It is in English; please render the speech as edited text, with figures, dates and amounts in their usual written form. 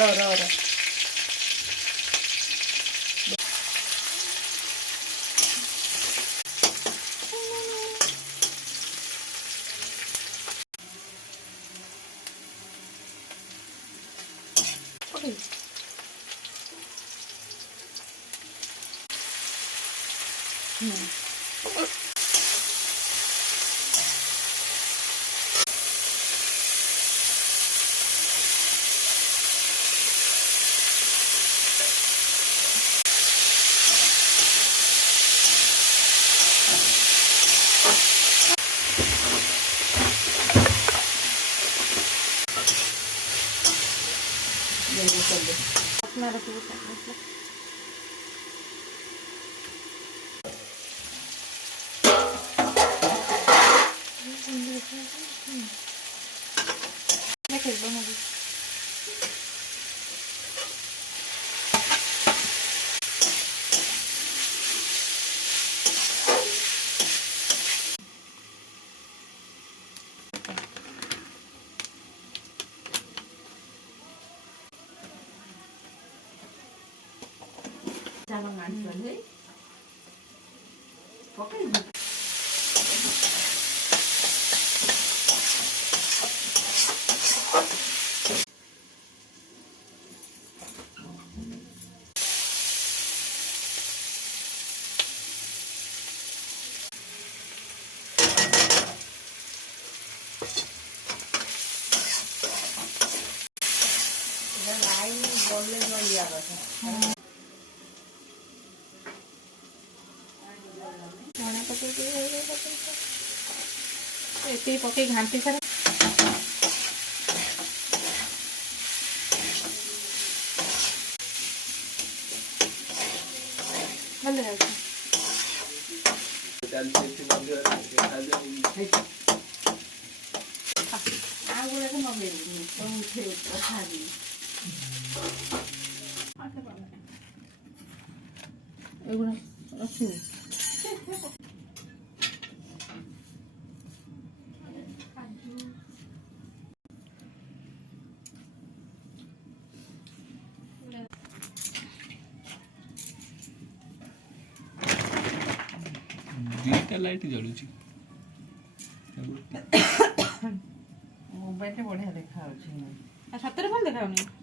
ର Okay. अपना रखिए Jangan ngancur, hei. Pokoknya. Lain boleh melihat apa? धनिया पत्ती एति पकई घांटी सारा भल लागे Aku lagi mau beli, mau beli hari. एगुना रखी दीटा लाइट जलुची मोबाइल बढ़िया देखा सतरे भल देखाउनी